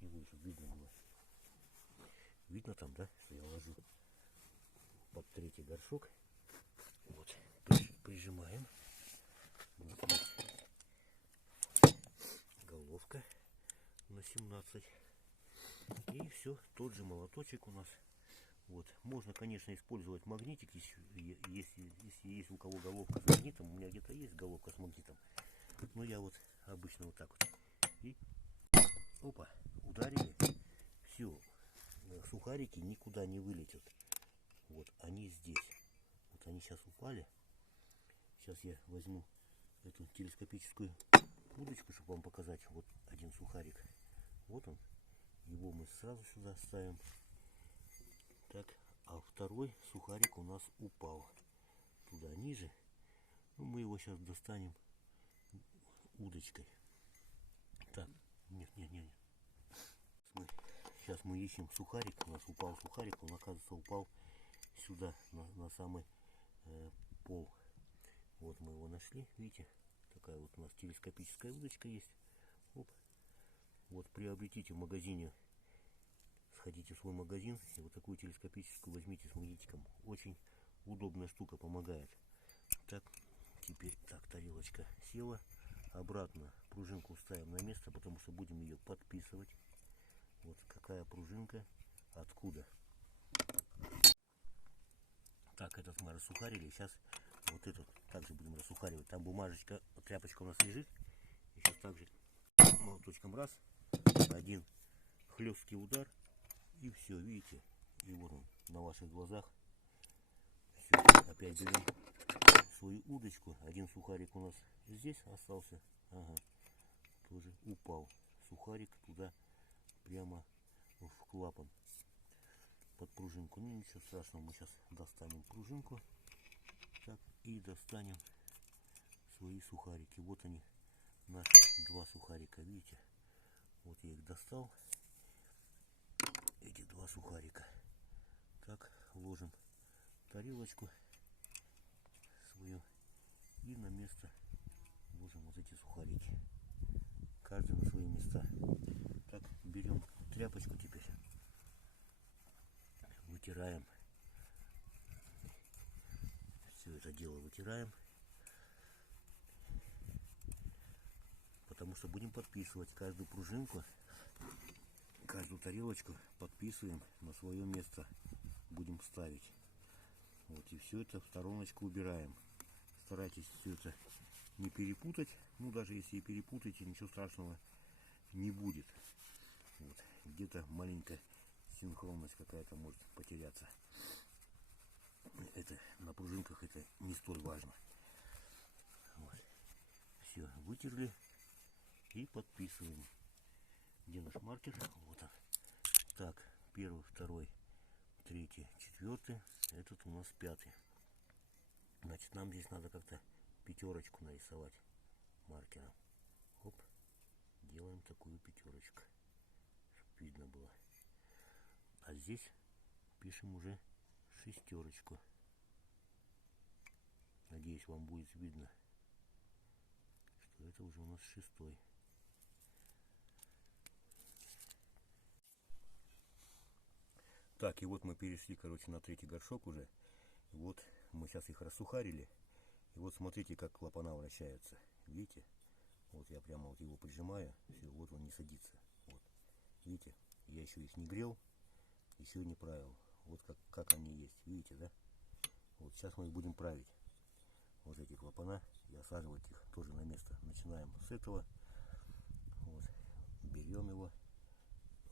снегу, чтобы видно было. Видно там, да, что я ложу под третий горшок. Вот, прижимаем. Вот есть головка на 17. И все, тот же молоточек у нас. Вот. Можно, конечно, использовать магнитик, если есть у кого головка с магнитом. У меня где-то есть головка с магнитом. Но я вот обычно вот так вот. И опа, ударили. Все, сухарики никуда не вылетят. Вот они здесь. Вот они сейчас упали. Сейчас я возьму эту телескопическую удочку, чтобы вам показать. Вот один сухарик. Вот он. Его мы сразу сюда ставим. Так, а второй сухарик у нас упал туда ниже. Ну, мы его сейчас достанем удочкой. Так, нет. Сейчас мы ищем сухарик. У нас упал сухарик. Он, оказывается, упал сюда, на самый пол. Вот мы его нашли. Видите, такая вот у нас телескопическая удочка есть. Оп. Вот приобретите в магазине. Сходите в свой магазин и вот такую телескопическую возьмите с магнитиком. Очень удобная штука, помогает. Так, теперь так, тарелочка села. Обратно пружинку ставим на место, потому что будем ее подписывать. Вот какая пружинка, откуда. Так, этот мы рассухарили. Сейчас вот этот также будем рассухаривать. Там бумажечка, тряпочка у нас лежит. И сейчас также молоточком раз, один хлесткий удар. И все, видите, и вот он на ваших глазах. Все, опять берем свою удочку. Один сухарик у нас здесь остался. Ага, тоже упал сухарик туда, прямо в клапан под пружинку. Ну ничего страшного, мы сейчас достанем пружинку. Так, и достанем свои сухарики. Вот они, наши два сухарика, видите. Вот я их достал. Эти два сухарика. Так, ложим тарелочку свою и на место ложим вот эти сухарики. Каждый на свои места. Так, берем тряпочку теперь. Вытираем. Все это дело вытираем. Потому что будем подписывать каждую пружинку. Каждую тарелочку подписываем на свое место. Будем ставить. Вот и все это в стороночку убираем. Старайтесь все это не перепутать. Ну даже если и перепутаете, ничего страшного не будет. Вот. Где-то маленькая синхронность какая-то может потеряться. Это на пружинках это не столь важно. Вот. Все, вытерли и подписываем. Где наш маркер? Вот он. Так, первый, второй, третий, четвертый. Этот у нас пятый. Значит, нам здесь надо как-то пятерочку нарисовать маркером. Оп. Делаем такую пятерочку, чтобы видно было. А здесь пишем уже шестерочку. Надеюсь, вам будет видно, что это уже у нас шестой. Так, и вот мы перешли, короче, на третий горшок уже. Вот мы сейчас их рассухарили. И вот смотрите, как клапана вращаются. Видите? Вот я прямо вот его прижимаю. Все, вот он не садится. Вот. Видите? Я еще их не грел, еще не правил. Вот как они есть. Видите, да? Вот сейчас мы их будем править. Вот эти клапана. И осаживать их тоже на место. Начинаем с этого. Вот. Берем его.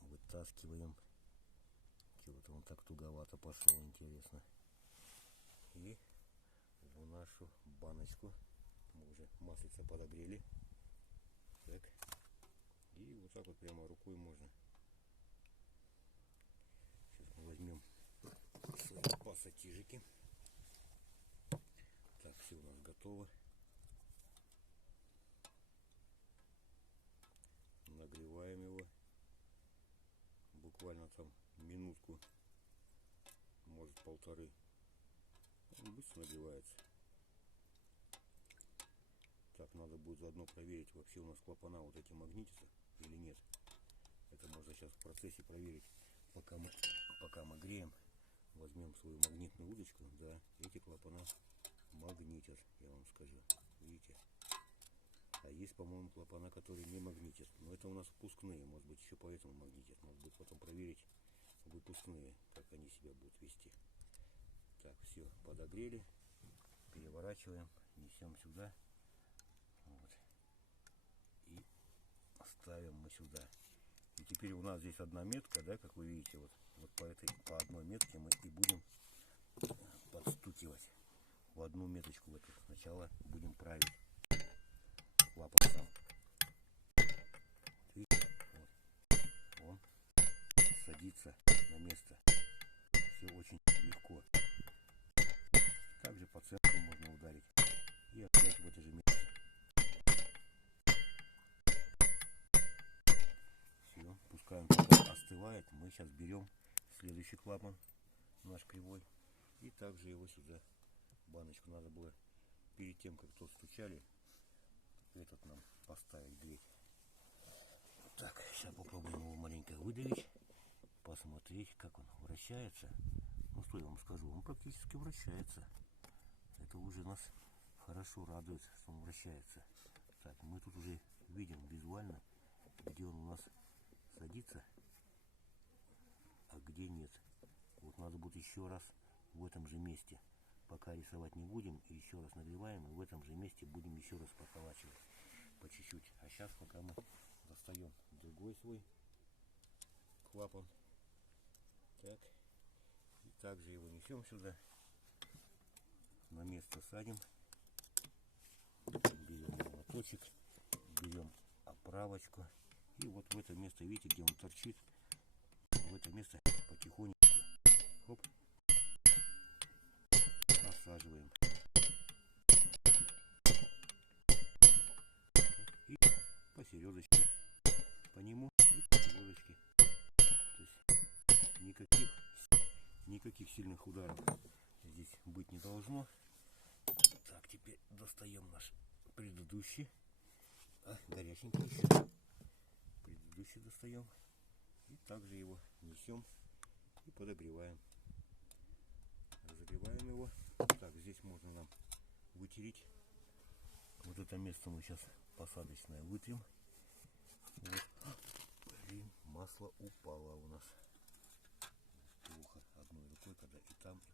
Вытаскиваем. Чего-то он так туговато пошел, интересно. И в нашу баночку мы уже маслица подогрели. Так. И вот так вот прямо рукой можно. Сейчас мы возьмем свои пассатижики. Так, все у нас готово. Нагреваем его. Буквально там минутку, может полторы. Он быстро нагревается. Так, надо будет заодно проверить, вообще у нас клапана вот эти магнитятся или нет. Это можно сейчас в процессе проверить, пока мы греем, возьмем свою магнитную удочку. Да, эти клапана магнитят, я вам скажу. Видите? А есть, по-моему, клапана, которые не магнитят. Но это у нас впускные, может быть, еще поэтому магнитят. Может быть, потом проверить выпускные, как они себя будут вести. Так, все, подогрели. Переворачиваем, несем сюда. Вот. И ставим мы сюда. И теперь у нас здесь одна метка, да, как вы видите, вот по одной метке мы и будем подстукивать в одну меточку. Сначала будем править клапан сам. Видите, вот. Он садится на место. Все очень легко. Также по центру можно ударить. И опять в это же место. Все, пускай он пока остывает. Мы сейчас берем следующий клапан, наш кривой. И также его сюда, баночку, надо было перед тем, как тут стучали, этот нам поставить, греть. Так, сейчас попробуем его маленько выдавить, посмотреть, как он вращается. Ну что я вам скажу, он практически вращается. Это уже нас хорошо радует, что он вращается. Так, мы тут уже видим визуально, где он у нас садится, а где нет. Вот надо будет еще раз в этом же месте. Пока рисовать не будем, и еще раз нагреваем, и в этом же месте будем еще раз проколачивать по чуть-чуть. А сейчас пока мы достаем другой свой клапан. Так, и также его несем сюда, на место садим, берем молоточек, берем оправочку, и вот в это место, видите, где он торчит, в это место потихонечку, хоп, осаживаем. И посередочке, по нему и посередочке. То есть никаких сильных ударов здесь быть не должно. Так, теперь достаем наш предыдущий, горяченький еще. Предыдущий достаем. И также его несем и подогреваем. Разогреваем его. Так, здесь можно нам вытереть. Вот это место мы сейчас посадочное вытрем. Вот. Блин, масло упало у нас. Плохо одной рукой, когда и там, и